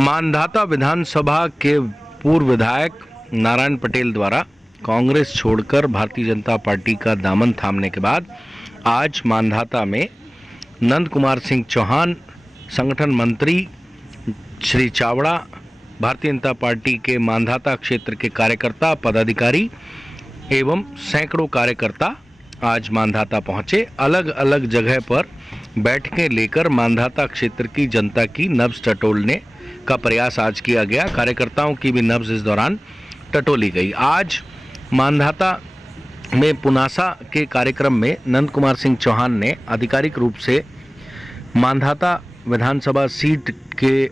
मांधाता विधानसभा के पूर्व विधायक नारायण पटेल द्वारा कांग्रेस छोड़कर भारतीय जनता पार्टी का दामन थामने के बाद आज मांधाता में नंद कुमार सिंह चौहान, संगठन मंत्री श्री चावड़ा, भारतीय जनता पार्टी के मांधाता क्षेत्र के कार्यकर्ता, पदाधिकारी एवं सैकड़ों कार्यकर्ता आज मांधाता पहुंचे। अलग अलग जगह पर बैठकें लेकर मांधाता क्षेत्र की जनता की नब्ज टटोलने का प्रयास आज किया गया। कार्यकर्ताओं की भी नब्ज इस दौरान टटोली गई। आज मांधाता में पुनासा के कार्यक्रम में नंद कुमार सिंह चौहान ने आधिकारिक रूप से मांधाता विधानसभा सीट के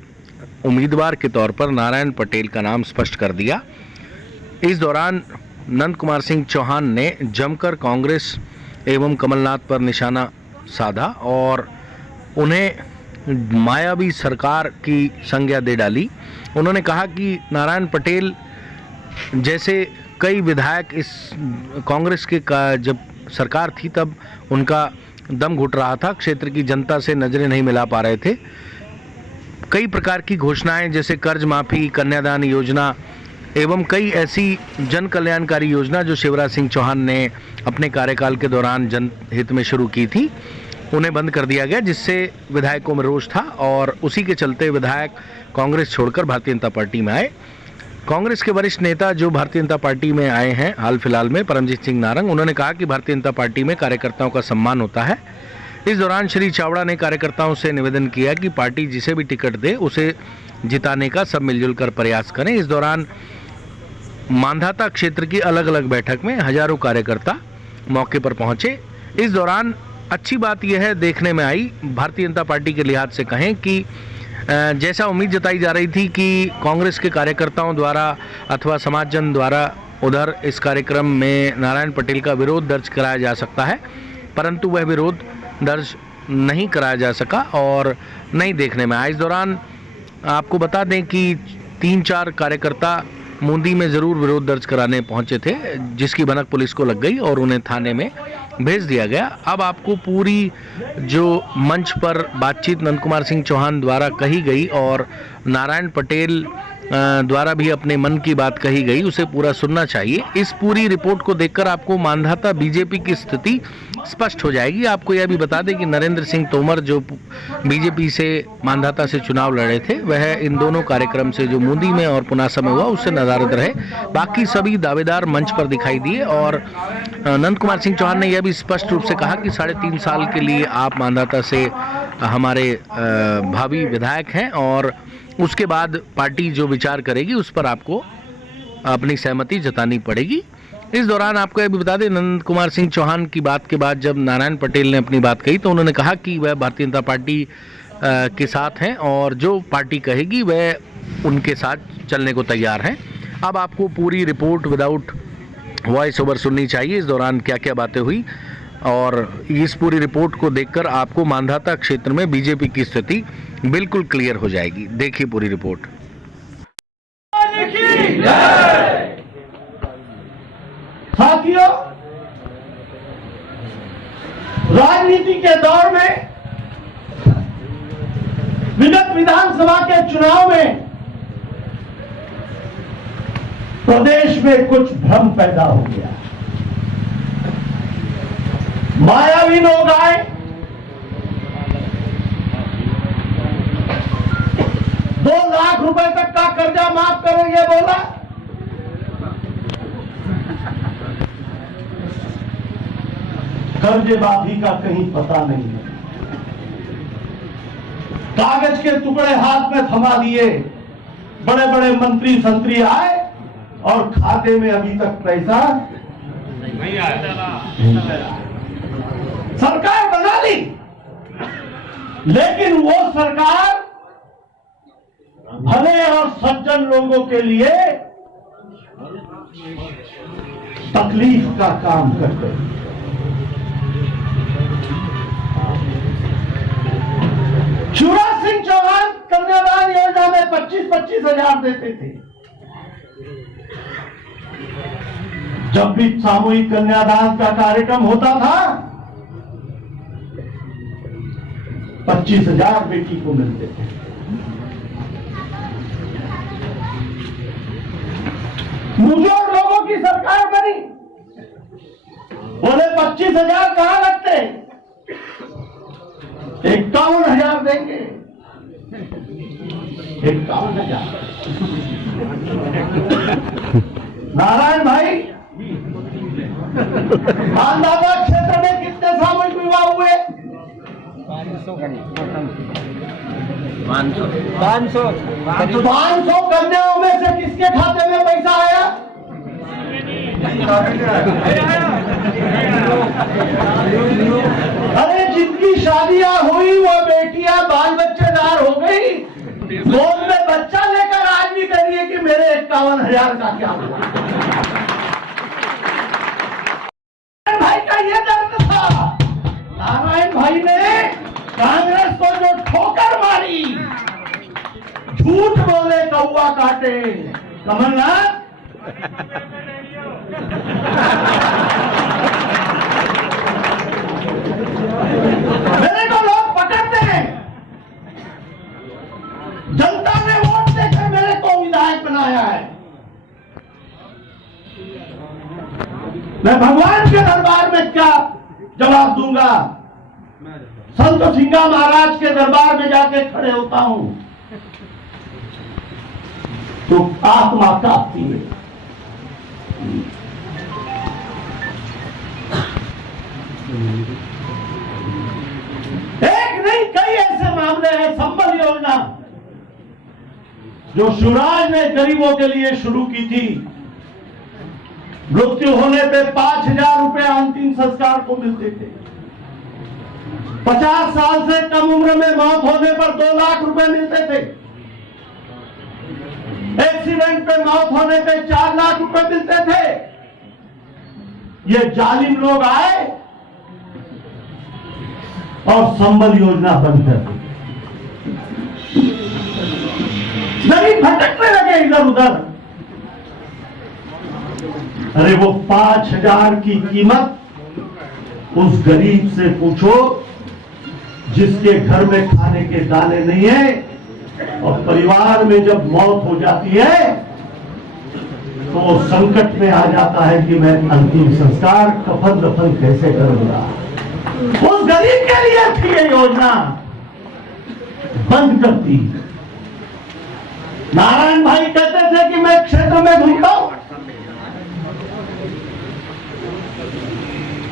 उम्मीदवार के तौर पर नारायण पटेल का नाम स्पष्ट कर दिया। इस दौरान नंद कुमार सिंह चौहान ने जमकर कांग्रेस एवं कमलनाथ पर निशाना साधा और उन्हें मायावी सरकार की संज्ञा दे डाली। उन्होंने कहा कि नारायण पटेल जैसे कई विधायक इस कांग्रेस के जब सरकार थी तब उनका दम घुट रहा था, क्षेत्र की जनता से नजरें नहीं मिला पा रहे थे। कई प्रकार की घोषणाएं जैसे कर्ज माफी, कन्यादान योजना एवं कई ऐसी जन कल्याणकारी योजना जो शिवराज सिंह चौहान ने अपने कार्यकाल के दौरान जनहित में शुरू की थी, उन्हें बंद कर दिया गया, जिससे विधायकों में रोष था और उसी के चलते विधायक कांग्रेस छोड़कर भारतीय जनता पार्टी में आए। कांग्रेस के वरिष्ठ नेता जो भारतीय जनता पार्टी में आए हैं हाल फिलहाल में, परमजीत सिंह नारंग, उन्होंने कहा कि भारतीय जनता पार्टी में कार्यकर्ताओं का सम्मान होता है। इस दौरान श्री चावड़ा ने कार्यकर्ताओं से निवेदन किया कि पार्टी जिसे भी टिकट दे उसे जिताने का सब मिलजुल कर प्रयास करें। इस दौरान मांधाता क्षेत्र की अलग अलग बैठक में हजारों कार्यकर्ता मौके पर पहुंचे। इस दौरान अच्छी बात यह है देखने में आई, भारतीय जनता पार्टी के लिहाज से कहें कि जैसा उम्मीद जताई जा रही थी कि कांग्रेस के कार्यकर्ताओं द्वारा अथवा समाज जन द्वारा उधर इस कार्यक्रम में नारायण पटेल का विरोध दर्ज कराया जा सकता है, परंतु वह विरोध दर्ज नहीं कराया जा सका और नहीं देखने में आया। इस दौरान आपको बता दें कि 3-4 कार्यकर्ता मूंदी में ज़रूर विरोध दर्ज कराने पहुंचे थे, जिसकी भनक पुलिस को लग गई और उन्हें थाने में भेज दिया गया। अब आपको पूरी जो मंच पर बातचीत नंद कुमार सिंह चौहान द्वारा कही गई और नारायण पटेल द्वारा भी अपने मन की बात कही गई, उसे पूरा सुनना चाहिए। इस पूरी रिपोर्ट को देखकर आपको मांधाता बीजेपी की स्थिति स्पष्ट हो जाएगी। आपको यह भी बता दें कि नरेंद्र सिंह तोमर जो बीजेपी से मांधाता से चुनाव लड़े थे, वह इन दोनों कार्यक्रम से जो मूंदी में और पुनासा में हुआ उससे नदारद रहे। बाकी सभी दावेदार मंच पर दिखाई दिए और नंद कुमार सिंह चौहान ने यह भी स्पष्ट रूप से कहा कि 3.5 साल के लिए आप मांधाता से हमारे भावी विधायक हैं और उसके बाद पार्टी जो विचार करेगी उस पर आपको अपनी सहमति जतानी पड़ेगी। इस दौरान आपको यह भी बता दें, नंद कुमार सिंह चौहान की बात के बाद जब नारायण पटेल ने अपनी बात कही तो उन्होंने कहा कि वह भारतीय जनता पार्टी के साथ हैं और जो पार्टी कहेगी वह उनके साथ चलने को तैयार हैं। अब आपको पूरी रिपोर्ट विदाउट वॉइस ओवर सुननी चाहिए, इस दौरान क्या क्या बातें हुई, और इस पूरी रिपोर्ट को देखकर आपको मांधाता क्षेत्र में बीजेपी की स्थिति बिल्कुल क्लियर हो जाएगी। देखिए पूरी रिपोर्ट। साथियों, राजनीति के दौर में विगत विधानसभा के चुनाव में प्रदेश में कुछ भ्रम पैदा हो गया। मायावी लोग आए, 2 लाख रुपए तक का कर्जा माफ करेंगे बोला, कर्जमाफी का कहीं पता नहीं है। कागज के टुकड़े हाथ में थमा दिए, बड़े बड़े मंत्री संतरी आए और खाते में अभी तक पैसा नहीं आया। सरकार बना ली, लेकिन वो सरकार भले और सज्जन लोगों के लिए तकलीफ का काम करते। शिवराज सिंह चौहान कन्यादान योजना में 25-25 हजार देते थे। जब भी सामूहिक कन्यादान का कार्यक्रम होता था 25,000 बेटी को मिलते थे। मुझे और लोगों की सरकार बनी, बोले 25,000 कहां लगते, 51,000 देंगे। 51,000। नारायण भाई, मानदाता क्षेत्र में कितने सामूहिक विवाह हुए? 500 कन्याओं में से किसके खाते में पैसा आया? अरे जिनकी शादियां हुई वो बेटियां बाल बच्चेदार हो गई, गोद में बच्चा लेकर आज भी कह रही है कि मेरे 51,000 का क्या हुआ। भाई का ये दर्द था। नारायण भाई ने कांग्रेस को जो ठोकर मारी, झूठ बोले कौवा काटे। कमलनाथ मेरे को लोग पकड़ते हैं, जनता ने वोट देकर मेरे को विधायक बनाया है। मैं भगवान के दरबार में क्या जवाब दूंगा? संत सिंगा महाराज के दरबार में जाके खड़े होता हूं तो आत्मा कांपती है। एक नहीं कई ऐसे मामले हैं। संबल योजना जो शिवराज ने गरीबों के लिए शुरू की थी, मृत्यु होने पे 5,000 रुपए अंतिम संस्कार को मिलते थे। 50 साल से कम उम्र में मौत होने पर 2 लाख रुपए मिलते थे। एक्सीडेंट पे मौत होने पे 4 लाख रुपए मिलते थे। ये जालिम लोग आए और संबल योजना बंद कर दी। गरीब भटकने लगे इधर उधर। अरे वो 5,000 की कीमत उस गरीब से पूछो जिसके घर में खाने के दाने नहीं है, और परिवार में जब मौत हो जाती है तो वो संकट में आ जाता है कि मैं अंतिम संस्कार कफन दफन कैसे करूंगा। उस गरीब के लिए थी ये योजना, बंद कर दी। नारायण भाई कहते थे कि मैं क्षेत्र में घूमता हूं,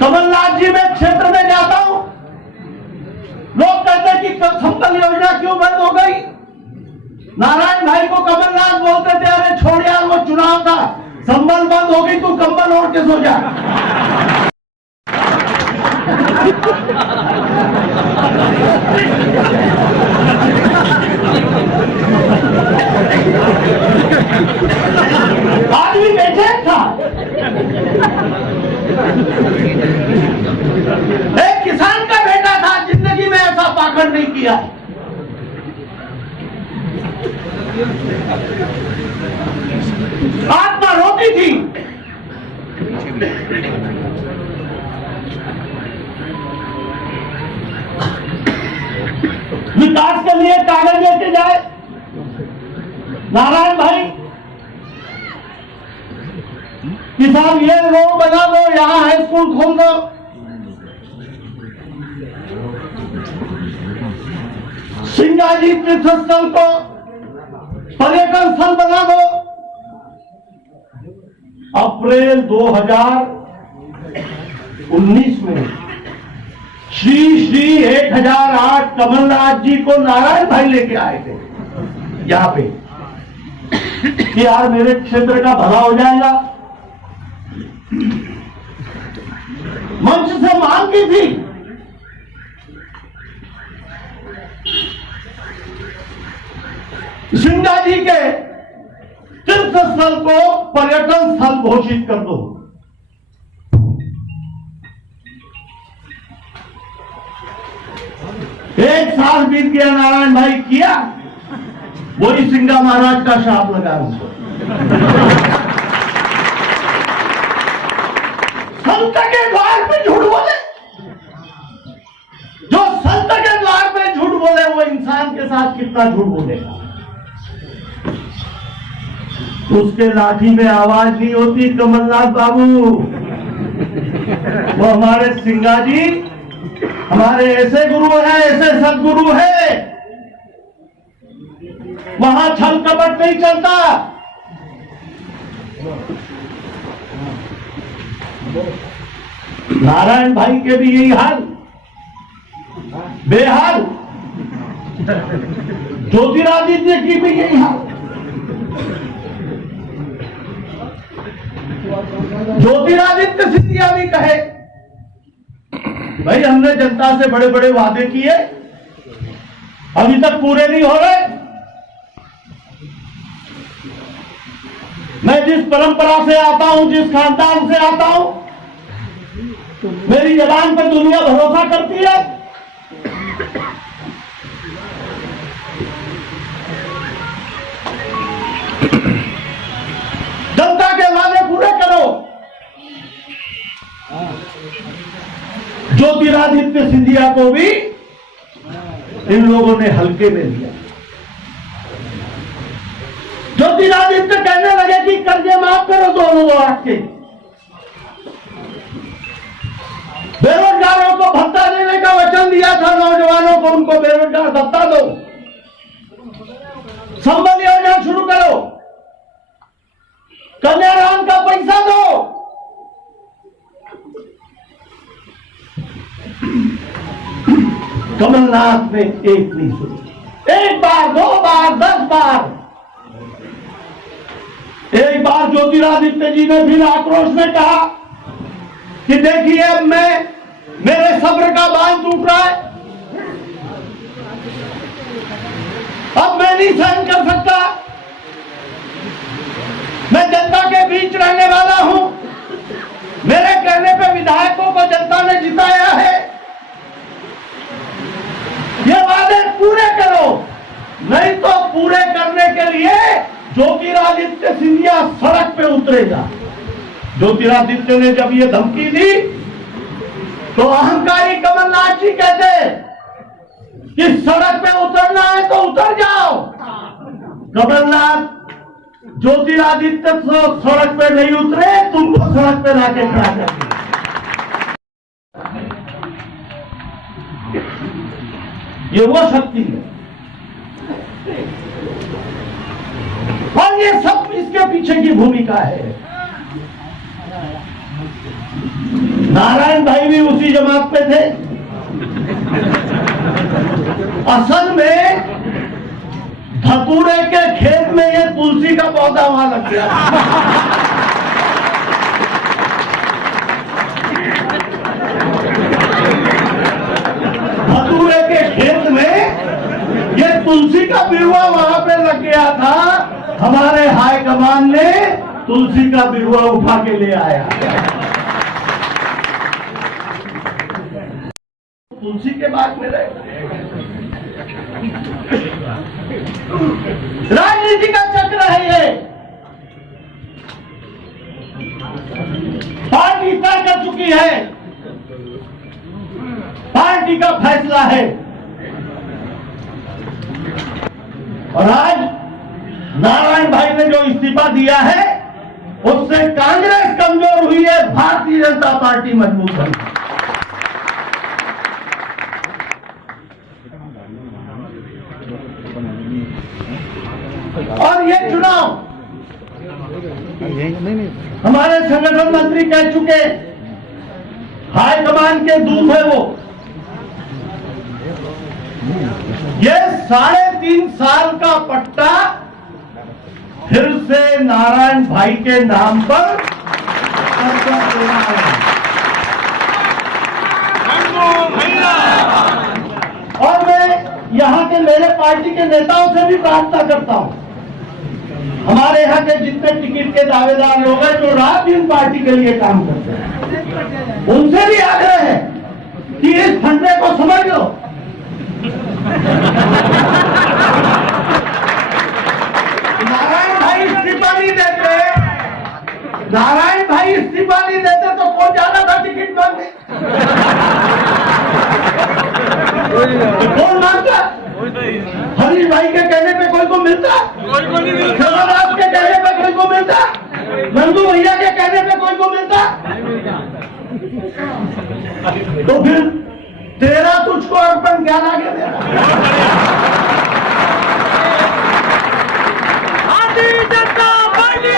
कमलनाथ जी मैं क्षेत्र में जाता हूं, लोग कहते हैं कि संबल योजना क्यों बंद हो गई। नारायण भाई को कमलनाथ बोलते थे, अरे छोड़ यार वो चुनाव था, संबल बंद हो गई, तू कंबल ओढ़ के सो जा। आदमी बैठे था। एक किसान का बेटा था, जिंदगी में ऐसा पाखंड नहीं किया। आत्मा रोती थी। विकास के लिए कागज लेके जाए नारायण भाई, किसान ये रोड बना दो, यहां हाई स्कूल खोल दो, सिंगाजी तीर्थ स्थल को पर्यटन स्थल बना दो। अप्रैल 2019 में श्री 1008 कमलनाथ जी को नारायण भाई लेके आए थे यहां पे कि यार मेरे क्षेत्र का भला हो जाएगा। मंच से मांग की थी, सिंगा जी के तीर्थ स्थल को पर्यटन स्थल घोषित कर दो। एक साल बीत गया, नारायण भाई किया, वही सिंगा महाराज का शाप लगा उनको। संत के द्वार पे झूठ बोले, जो संत के द्वार पे झूठ बोले वो इंसान के साथ कितना झूठ बोलेगा। उसके लाठी में आवाज नहीं होती कमलनाथ बाबू। वो हमारे सिंगा जी हमारे ऐसे गुरु हैं, ऐसे सदगुरु हैं, वहां छल कपट नहीं चलता। नारायण भाई के भी यही हाल, बेहाल। ज्योतिरादित्य की भी यही हाल। ज्योतिरादित्य सिंधिया भी कहे भाई हमने जनता से बड़े बड़े वादे किए, अभी तक पूरे नहीं हो रहे। मैं जिस परंपरा से आता हूं, जिस खानदान से आता हूं, मेरी जबान पर दुनिया भरोसा करती है। जनता के वादे पूरे करो। ज्योतिरादित्य सिंधिया को भी इन लोगों ने हल्के में लिया। ज्योतिरादित्य कहने लगे कि कर्जे माफ करो 2 लाख के, बेरोजगारों को भत्ता देने का वचन दिया था, नौजवानों को उनको बेरोजगार भत्ता दो, संबल योजना शुरू करो, कन्यादान का पैसा दो। कमलनाथ ने एक नहीं सुनी, 1 बार 2 बार 10 बार। एक बार ज्योतिरादित्य जी ने फिर आक्रोश में कहा कि देखिए अब मेरे सब्र का बांध टूट रहा है, अब मैं नहीं सहन कर सकता। मैं जनता के बीच रहने वाला हूं, मेरे कहने पे विधायकों को जनता ने जिताया है, ये वादे पूरे करो, नहीं तो पूरे करने के लिए ज्योतिरादित्य सिंधिया सड़क पे उतरेगा। ज्योतिरादित्य ने जब ये धमकी दी तो अहंकारी कमलनाथ जी कहते कि सड़क पे उतरना है तो उतर जाओ। कमलनाथ ज्योतिरादित्य तो सड़क पे नहीं उतरे, तुमको सड़क पे लाके खड़ा कर दिया। ये वो शक्ति है और ये सब इसके पीछे की भूमिका है। नारायण भाई भी उसी जमात पे थे। असल में धतूरे के खेत में ये तुलसी का पौधा वहां लग गया। धतूरे के खेत में ये तुलसी का बिरुआ वहां पे लग गया था। हमारे हाईकमान ने तुलसी का बिरुआ उठा के ले आया। तुलसी के बाग में रहे। राजनीति का चक्र है ये। पार्टी तय कर चुकी है, पार्टी का फैसला है और आज नारायण भाई ने जो इस्तीफा दिया है उससे कांग्रेस कमजोर हुई है, भारतीय जनता पार्टी मजबूत बनी। और ये चुनाव हमारे संगठन मंत्री कह चुके, हाईकमान के दूत है वो, ये 3.5 साल का पट्टा फिर से नारायण भाई के नाम पर देना है। और मैं यहाँ के मेरे पार्टी के नेताओं से भी प्रार्थना करता हूँ, हमारे यहाँ के जितने टिकट के दावेदार लोग हैं जो रात दिन पार्टी के लिए काम करते हैं, उनसे भी आग्रह है कि इस फंडे को समझ लो। नारायण भाई इस्तीफा नहीं देते, नारायण भाई इस्तीफा नहीं देते तो कौन जाना था टिकट मांगने? कौन मांगता? हरीश भाई के कहने पे कोई को मिलता, शर्मादास के कहने पे कोई को नंदू भैया के कहने पे कोई को मिलता? तो फिर तेरा तुझको अर्पण क्या लागे मेरा? भारतीय जनता पार्टी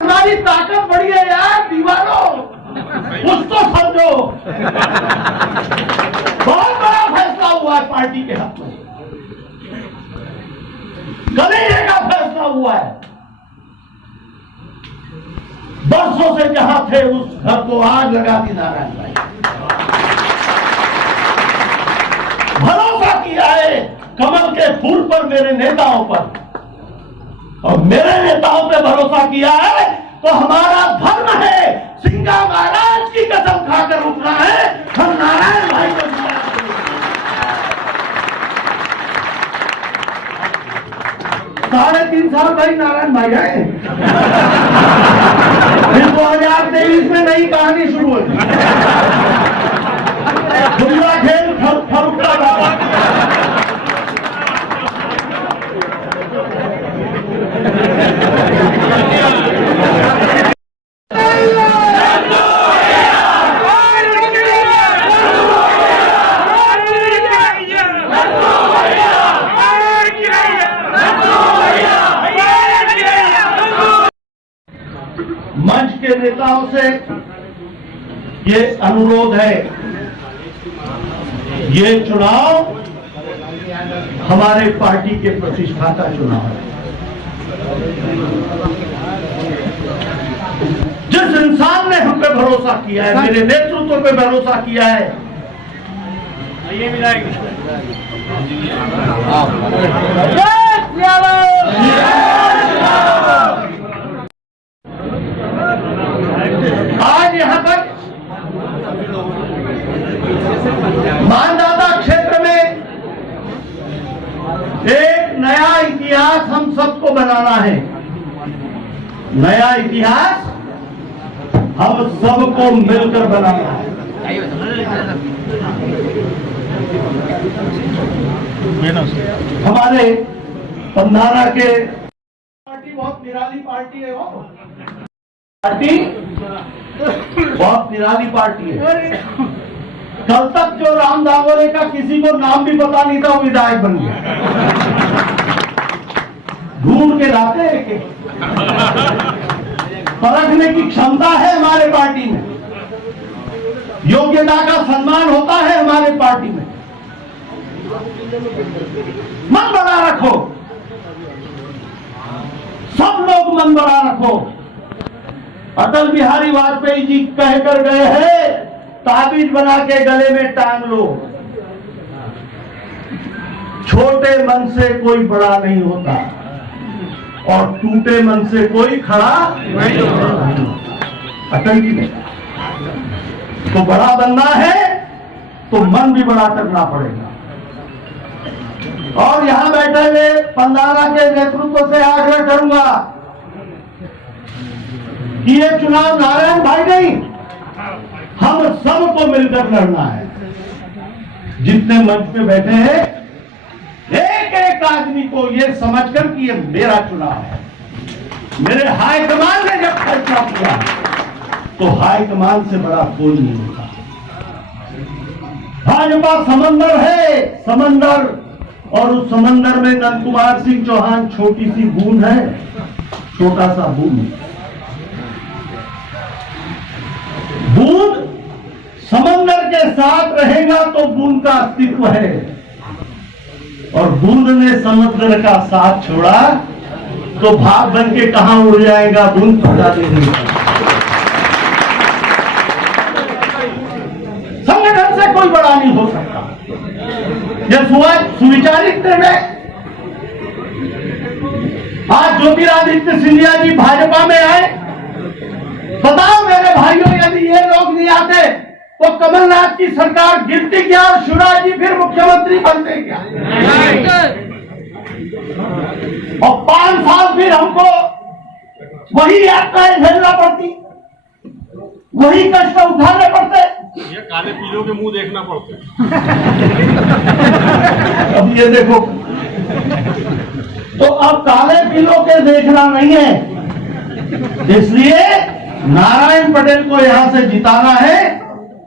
हमारी ताकत बढ़ी है यार, दीवारों कुछ तो समझो। बहुत बड़ा फैसला हुआ है पार्टी के हक में, कलेजे का फैसला हुआ है। बरसों से जहां थे उस घर को आग लगा दी नारायण भाई। भरोसा किया है कमल के फूल पर, मेरे नेताओं पर, और मेरे नेताओं पे भरोसा किया है तो हमारा धर्म है सिंगा महाराज की कसम खाकर उठना है। हम नारायण भाई को 3.5 साल भाई नारायण भाई आए, फिर 2023 में नई कहानी शुरू हुई। दुनिया खेल फरुखा बाबा मंच के नेताओं से ये अनुरोध है, ये चुनाव हमारे पार्टी के प्रतिष्ठा का चुनाव है। जिस इंसान ने हम पे भरोसा किया है, मेरे नेतृत्व पे भरोसा किया है, आज यहां पर मानदाता क्षेत्र में एक नया इतिहास हम सबको बनाना है। नया इतिहास हम सबको मिलकर बनाना है। हमारे पंधारा के पार्टी बहुत निराली पार्टी है, वो पार्टी बहुत निराली पार्टी है। कल तक जो राम दागोरे का किसी को नाम भी पता नहीं था, वो विधायक बन गया। ढूंढ के लाते हैं, परखने की क्षमता है हमारे पार्टी में, योग्यता का सम्मान होता है हमारे पार्टी में। मन बड़ा रखो, सब लोग मन बड़ा रखो। अटल बिहारी वाजपेयी जी कहकर गए हैं, ताबीज बना के गले में टांग लो। छोटे मन से कोई बड़ा नहीं होता और टूटे मन से कोई खड़ा नहीं होता। अटल जी ने तो बड़ा बनना है तो मन भी बड़ा करना पड़ेगा। और यहां बैठे हुए पंधारा के नेतृत्व से आग्रह करूंगा कि ये चुनाव नारायण भाई नहीं, हम सबको मिलकर लड़ना है। जितने मंच पे बैठे हैं, एक एक आदमी को ये समझकर कि ये मेरा चुनाव है। मेरे हाईकमान ने जब फैसला किया तो हाईकमान से बड़ा कोई नहीं होता। भाजपा समंदर है, समंदर, और उस समंदर में नंद कुमार सिंह चौहान छोटी सी बूंद है, छोटा सा बूंद। बूंद समंदर के साथ रहेगा तो बूंद का अस्तित्व है, और बूंद ने समुद्र का साथ छोड़ा तो भाग बन के कहां उड़ जाएगा, बूंद पता नहीं। संगठन से कोई बड़ा नहीं हो सकता। यह सुविचारित में आज ज्योतिरादित्य सिंधिया जी भाजपा में आए। बताओ मेरे भाइयों, यदि ये लोग नहीं आते तो कमलनाथ की सरकार गिरती क्या और शिवराज जी फिर मुख्यमंत्री बनते क्या? और 5 साल फिर हमको वही यात्राएं झेलना पड़ती, वही कष्ट उठाने पड़ते, ये काले पीलों के मुंह देखना पड़ता। अब ये देखो तो अब काले पीलों के देखना नहीं है, इसलिए नारायण पटेल को यहां से जिताना है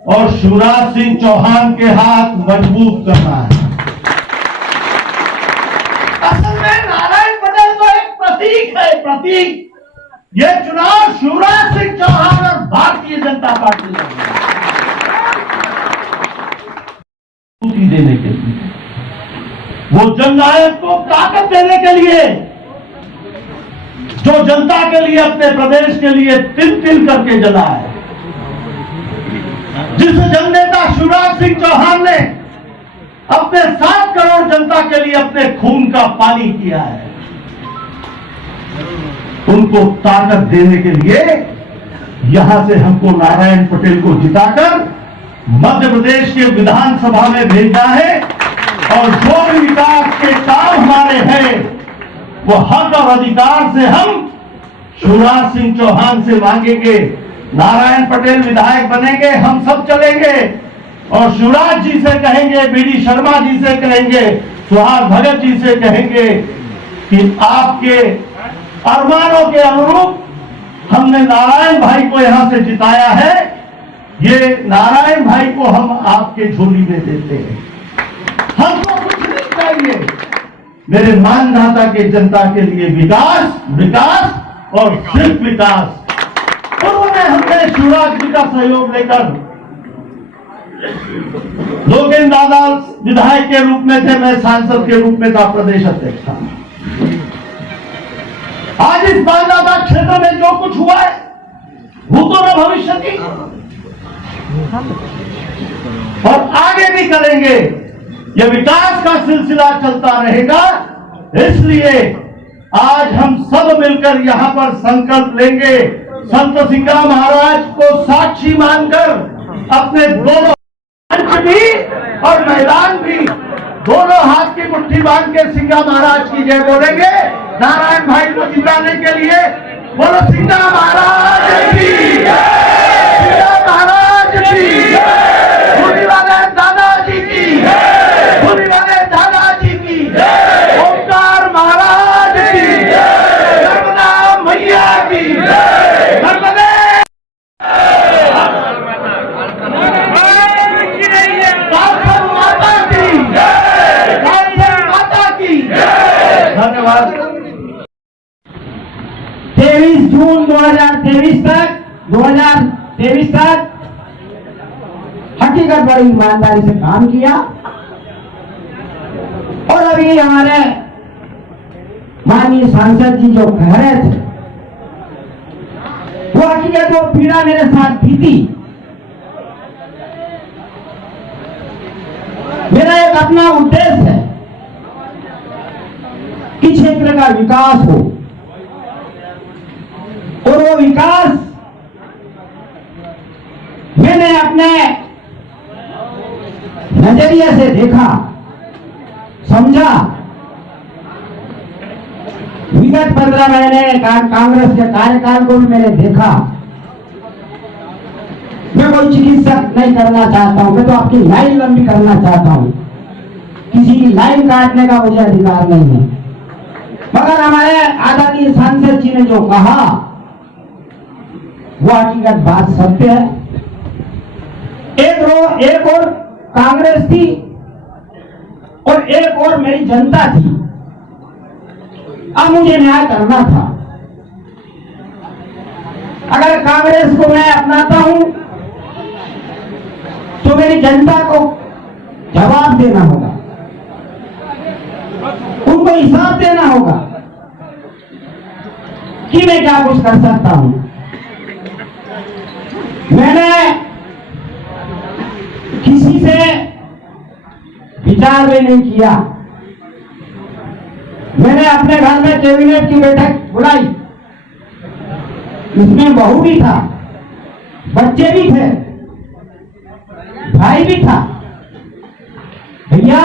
और शिवराज सिंह चौहान के हाथ मजबूत करना है। असल में नारायण पटेल तो एक प्रतीक है, प्रतीक। ये चुनाव शिवराज सिंह चौहान और भारतीय जनता पार्टी देने के लिए, वो जननायक को ताकत देने के लिए, जो जनता के लिए, अपने प्रदेश के लिए तिल तिल करके जला है, जिस जननेता शिवराज सिंह चौहान ने अपने 7 करोड़ जनता के लिए अपने खून का पानी किया है, उनको ताकत देने के लिए यहां से हमको नारायण पटेल को जिताकर मध्य प्रदेश के विधानसभा में भेजना है और जो भी विकास के काम हमारे हैं वो हक और अधिकार से हम शिवराज सिंह चौहान से मांगेंगे। नारायण पटेल विधायक बनेंगे, हम सब चलेंगे और शिवराज जी से कहेंगे, बीडी शर्मा जी से कहेंगे, सुहास भगत जी से कहेंगे कि आपके अरमानों के अनुरूप हमने नारायण भाई को यहां से जिताया है, ये नारायण भाई को हम आपके झोली में देते हैं। हमको कुछ नहीं चाहिए, मेरे मानदाता के जनता के लिए विकास, विकास और सिर्फ विकास। उन्होंने हमने शिवराज जी का सहयोग लेकर लोकेंद्र दादा विधायक के रूप में थे, मैं सांसद के रूप में था, प्रदेश अध्यक्ष था। आज इस मानदाता क्षेत्र में जो कुछ हुआ है भूतो न भविष्य की, और आगे भी करेंगे। यह विकास का सिलसिला चलता रहेगा। इसलिए आज हम सब मिलकर यहां पर संकल्प लेंगे, संत सिंगा महाराज को साक्षी मानकर अपने दोनों मंच भी और मैदान भी दोनों हाथ की मुट्ठी बांध के सिंगा महाराज की जय बोलेंगे। नारायण भाई को जिताने के लिए बोलो सिंगा महाराज की जय, सिंगा महाराज की जय, धूनी वाले दादाजी की जय, धूनी वाले दादाजी की जय, ओंकार महाराज की जय, नर्मदा मैया की जय, नर्मदे माता की जय, माता की जय। धन्यवाद। 23 जून 2023 तक हकीकत बड़ी ईमानदारी से काम किया और अभी हमारे माननीय सांसद जी जो कह रहे थे वो हकीकत, वो पीड़ा मेरे साथ बीती। मेरा एक अपना उद्देश्य है कि क्षेत्र का विकास हो और वो विकास मैंने अपने नजरिए से देखा, समझा। विगत 15 महीने कांग्रेस के कार्यकाल को भी मैंने देखा। मैं कोई चिकित्सक नहीं करना चाहता हूं, मैं तो आपकी लाइन लंबी करना चाहता हूं। किसी की लाइन काटने का मुझे अधिकार नहीं है। मगर हमारे आदरणीय सांसद जी ने जो कहा वो हकीकत बात सत्य है। एक और कांग्रेस थी और एक और मेरी जनता थी। अब मुझे न्याय करना था। अगर कांग्रेस को मैं अपनाता हूं तो मेरी जनता को जवाब देना होगा, उनको हिसाब देना होगा कि मैं क्या कुछ कर सकता हूं। मैंने किसी से विचार भी नहीं किया। मैंने अपने घर में कैबिनेट की बैठक बुलाई, इसमें बहू भी था, बच्चे भी थे, भाई भी था। भैया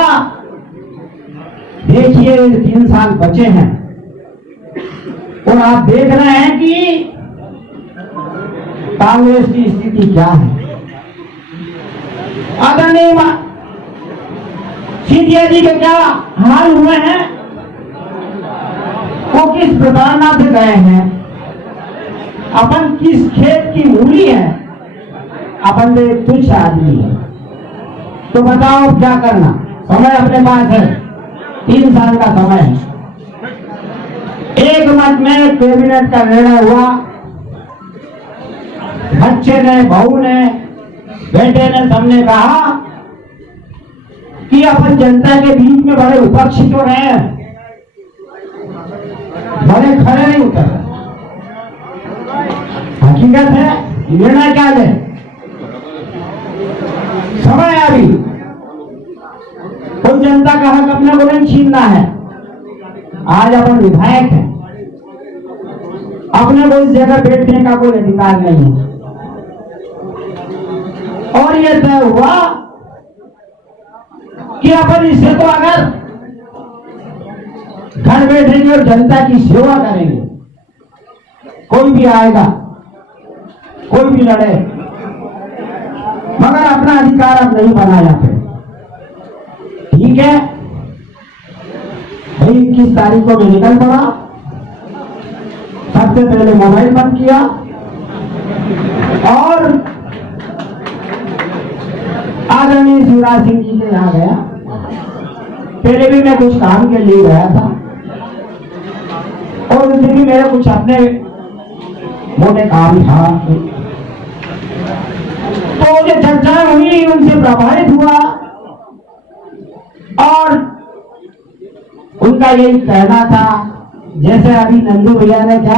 देखिए 3 साल बचे हैं और आप देख रहे हैं कि कांग्रेस की स्थिति क्या है। आदरणीय सिंधिया जी के क्या हाल हुए हैं वो किस प्रताड़ना से गए हैं, अपन किस खेत की मूली है, अपन तो एक तुच्छ आदमी है। तो बताओ क्या करना, समय अपने पास है, 3 साल का समय है। एक मत में कैबिनेट का निर्णय हुआ, बच्चे ने, बहू ने, बेटे ने, सबने कहा कि अपन जनता के बीच में बड़े विपक्षी तो रहे हैं, बड़े खड़े नहीं उतर रहे। हकीकत है, निर्णय क्या ले, समय अभी कोई जनता का हक अपने को नहीं छीनना है। आज अपन विधायक हैं, अपने को इस जगह बैठने का कोई अधिकार नहीं है। और यह तय हुआ कि अपन इससे तो अगर घर बैठेंगे और जनता की सेवा करेंगे, कोई भी आएगा, कोई भी लड़े, मगर अपना अधिकार अब नहीं बनाया फिर। ठीक है भाई, 21 तारीख को मैं निकल पड़ा, सबसे पहले मोबाइल बंद किया और आदरणीय शिवराज सिंह जी के यहाँ गया। पहले भी मैं कुछ काम के लिए गया था और उस दिन भी मेरे कुछ अपने मोटे काम था, तो जो चर्चाएं हुई उनसे प्रभावित हुआ और उनका यही कहना था, जैसे अभी नंदू भैया ने क्या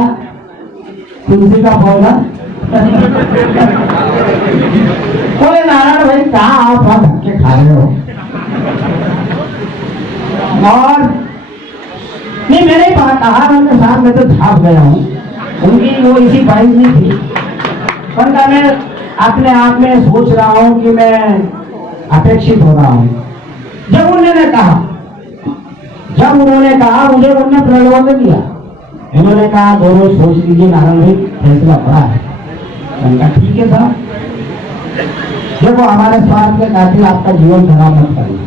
तुलसी का पौधा बोले, नारायण भाई कहाँ आप वहां धक्के खा रहे हो। और नहीं, मैंने कहा, मैंने साहब मैं तो झाप गया हूँ, उनकी वो इसी बाइक नहीं थी, उनका मैं अपने आप में सोच रहा हूँ कि मैं अपेक्षित हो रहा हूँ। जब उन्होंने कहा मुझे उन्होंने प्रलोभन दिया, इन्होंने कहा दोनों सोच लीजिए नारायण भाई, फैसला बड़ा है। उनका ठीक है साहब, देखो हमारे स्वार्थ के खातिर आपका जीवन खराब मत करिए।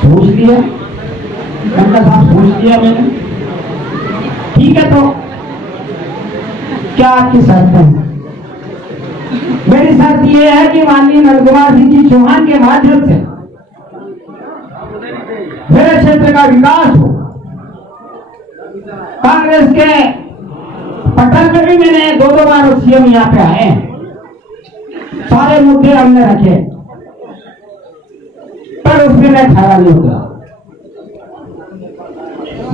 सोच लिया उनका साहब, सोच लिया मैंने, ठीक है। तो क्या आपकी शर्त है? मेरी शर्त यह है कि माननीय नंद कुमार सिंह जी चौहान के माध्यम से मेरे क्षेत्र का विकास हो। कांग्रेस के पटल में भी मैंने 2 बार सीएम यहाँ पे आए हैं, सारे मुद्दे हमने रखे, पर उसमें मैं खड़ा नहीं उतरा।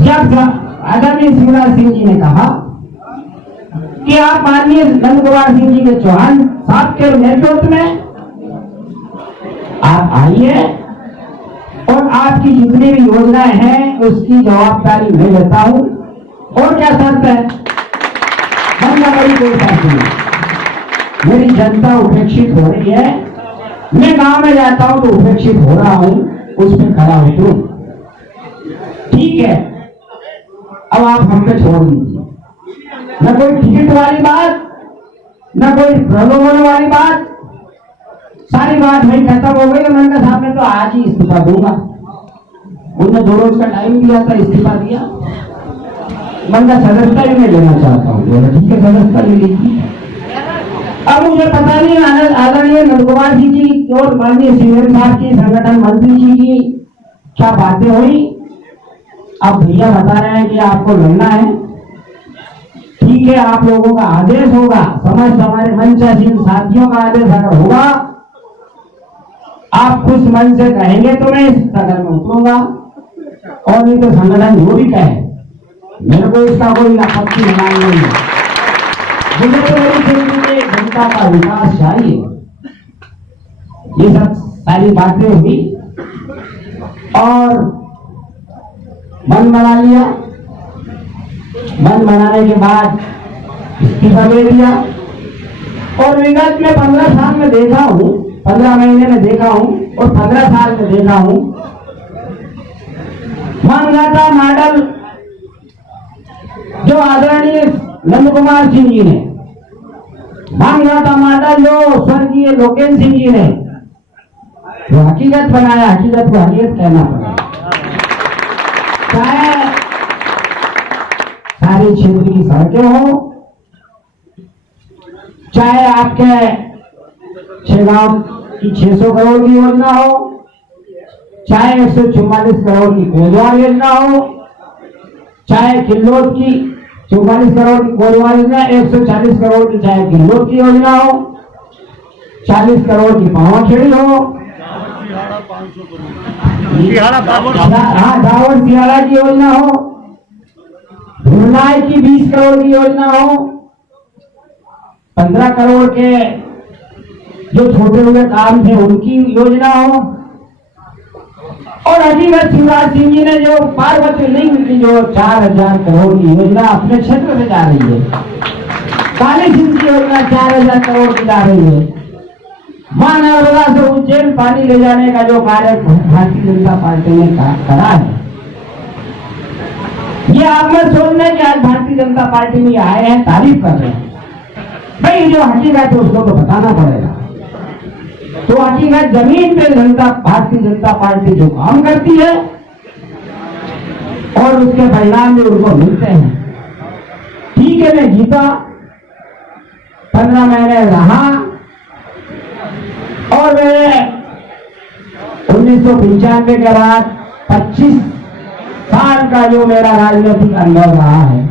जब आदरणीय शिवराज सिंह जी ने कहा कि आप माननीय नंद कुमार सिंह जी के चौहान साहब के नेतृत्व में आप आइए और आपकी जितनी भी योजनाएं हैं उसकी जवाबदारी मैं लेता हूं। और क्या शर्त है? बड़ी कोई शर्त नहीं, मेरी जनता उपेक्षित हो रही है, मैं गांव में जाता हूं तो उपेक्षित हो रहा हूं, उस पर खड़ा उतरूं। ठीक है, अब आप हम पे छोड़ दीजिए, न कोई टिकट वाली बात, न कोई प्रलोभन वाली बात, सारी बात वही खत्म हो गई। उन्होंने कहा साहब मैं तो आज ही इस्तीफा दूंगा। उन्होंने 2 रोज का टाइम दिया था, इस्तीफा दिया। मैं सदस्यता ही मैं लेना चाहता हूँ, बोला ठीक है सदस्यता ले लीजिए। अब मुझे पता नहीं आदरणीय नंद कुमार जी की और माननीय सीएम साहब की, संगठन मंत्री जी की क्या बातें हुई। अब भैया बता रहे हैं कि आपको लड़ना है, ठीक है, आप लोगों का आदेश होगा, समस्त हमारे मंचासीन साथियों का आदेश अगर होगा, आप खुश मन से कहेंगे तो मैं इस कदम में उतरूंगा, और नहीं तो संगठन जो भी कहे, मेरे को इसका कोई आपत्ति बनानी नहीं है। मुझे तो मेरी क्षेत्र में जनता का विकास चाहिए। ये सब सारी बातें हुई और मन बना लिया। मन बनाने के बाद इस्तीफा दे दिया। और विगत में 15 साल में देखा हूं, 15 महीने में देखा हूं और 15 साल में देखा हूं, मानगाता मॉडल जो आदरणीय नंद कुमार सिंह जी ने, मानगाता मॉडल जो स्वर्गीय लोकेश सिंह जी ने जो हकीकत बनाया, हकीकत को हकीकत कहना पड़ा। चाहे सारे क्षेत्र की सड़कें हो, चाहे आपके शेगांव की 600 करोड़ की योजना हो, चाहे 144 करोड़ की कोतवाल योजना हो, चाहे किल्लोद की 44 करोड़ की कोतवाल योजना, 140 करोड़ की चाहे किल्लोद की योजना हो, 40 करोड़ की पावाखेड़ी हो, हाँ दावड़ सियाड़ा की योजना हो, धुरनाई की 20 करोड़ की योजना हो, 15 करोड़ के जो छोटे हुए काम थे उनकी योजना हो, और हकीकत शिवराज सिंह जी ने जो पार्वती लिंग की जो 4000 करोड़ की योजना अपने क्षेत्र से जा रही है, काली सिंह की योजना 4000 करोड़ की जा रही है, मां नर्मदा से उज्जैन पानी ले जाने का जो कार्य भारतीय जनता पार्टी ने करा है, ये आप में सोच लें कि आज भारतीय जनता पार्टी में आए हैं तारीफ कर रहे हैं। भाई जो हकीकत है उसको तो बताना पड़ेगा। तो हकीकत जमीन पे भारतीय जनता पार्टी जो काम करती है और उसके परिणाम भी उनको मिलते हैं। ठीक है, मैं जीता, 15 महीने रहा और 1995 के बाद 25 साल का जो मेरा राजनीतिक अनुभव रहा है,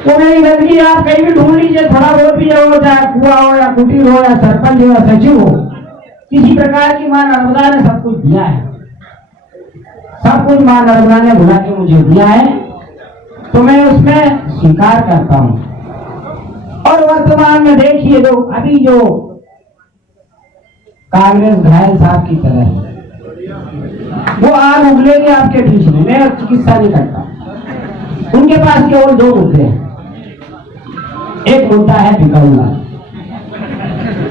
वो मेरी जिंदगी आप कहीं भी ढूंढ लीजिए, थोड़ा बहुत भी हो, चाहे कुआ हो या कुटीर हो या सरपंच हो या सचिव हो, किसी प्रकार की मां नर्मदा ने सब कुछ दिया है, सब कुछ मां नर्मदा ने बुला के मुझे दिया है, तो मैं उसमें स्वीकार करता हूं। और वर्तमान में देखिए जो अभी जो कांग्रेस घायल साहब की तरह है, वो आग उगलेंगे आपके बीच में, मैं चिकित्सा नहीं करता। उनके पास केवल 2 मुद्दे हैं, एक मुद्दा है बिकौला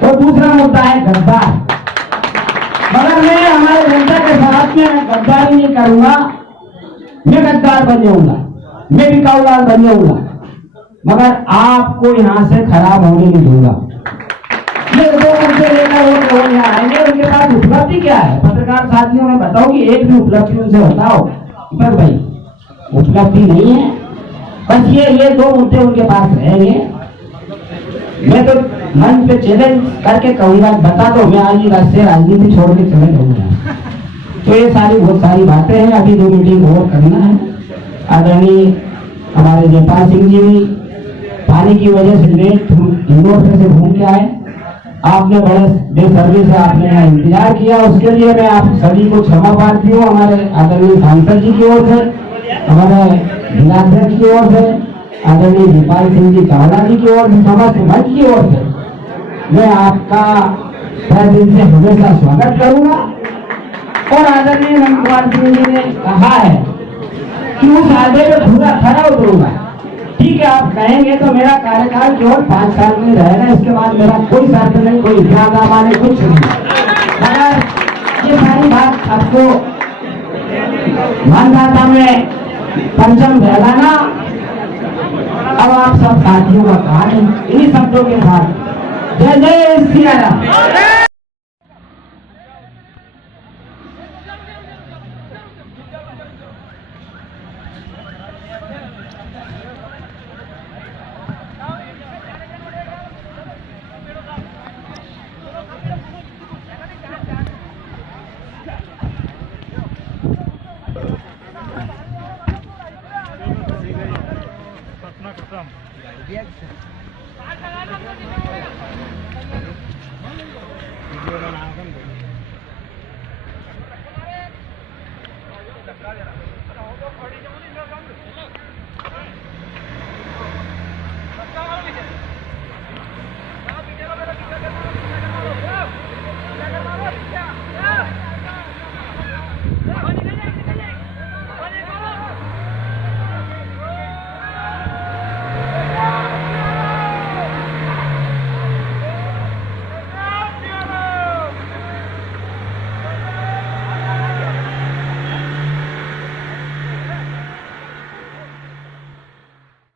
और दूसरा मुद्दा है गद्दार। मगर मैं हमारे जनता के साथ में गद्दारी नहीं करूंगा, मैं गद्दार बन जाऊंगा, मैं बिकौला बन जाऊंगा, मगर आपको यहां से खराब होने नहीं दूंगा। ये 2 मुद्दे लेकर वो यहाँ आएंगे, उनके पास उपलब्धि क्या है? पत्रकार साथियों में बताओ कि एक भी उपलब्धि उनसे बताओ। पर भाई उपलब्धि नहीं है, बस ये 2 मुद्दे उनके पास रहेंगे। मैं तो मंच पे चैलेंज करके कहूंगा, बता दो, मैं आज से राजनीति छोड़ के चले जाऊंगा। तो ये बहुत सारी बातें हैं, अभी 2 मीटिंग और करना है। आदरणीय हमारे जयपाल सिंह जी पानी की वजह से लेट इंदौर से घूम के आए, आपने बड़े बेसब्री से आपने यहाँ इंतजार किया, उसके लिए मैं आप सभी को क्षमा प्रार्थी हूँ। हमारे आदरणीय सांसद जी की ओर से, हमारे जिलाध्यक्ष की ओर से, आदरणीय जयपाल सिंह जी चावला जी की ओर से, समस्त मंच की ओर से मैं आपका तहे दिल से हमेशा स्वागत करूंगा। और आदरणीय नंद कुमार सिंह जी ने कहा है कि उस आधे में पूरा खड़ा उतरूंगा। ठीक है, आप कहेंगे तो मेरा कार्यकाल केवल 5 साल में रहेगा, इसके बाद मेरा कोई साथ नहीं, कोई इरादा नहीं, कुछ नहीं। मगर ये सारी बात आपको मानदाता में परचम फैलाना, अब आप सब साथियों का कहा इन्हीं शब्दों के साथ जय जय सिया राम।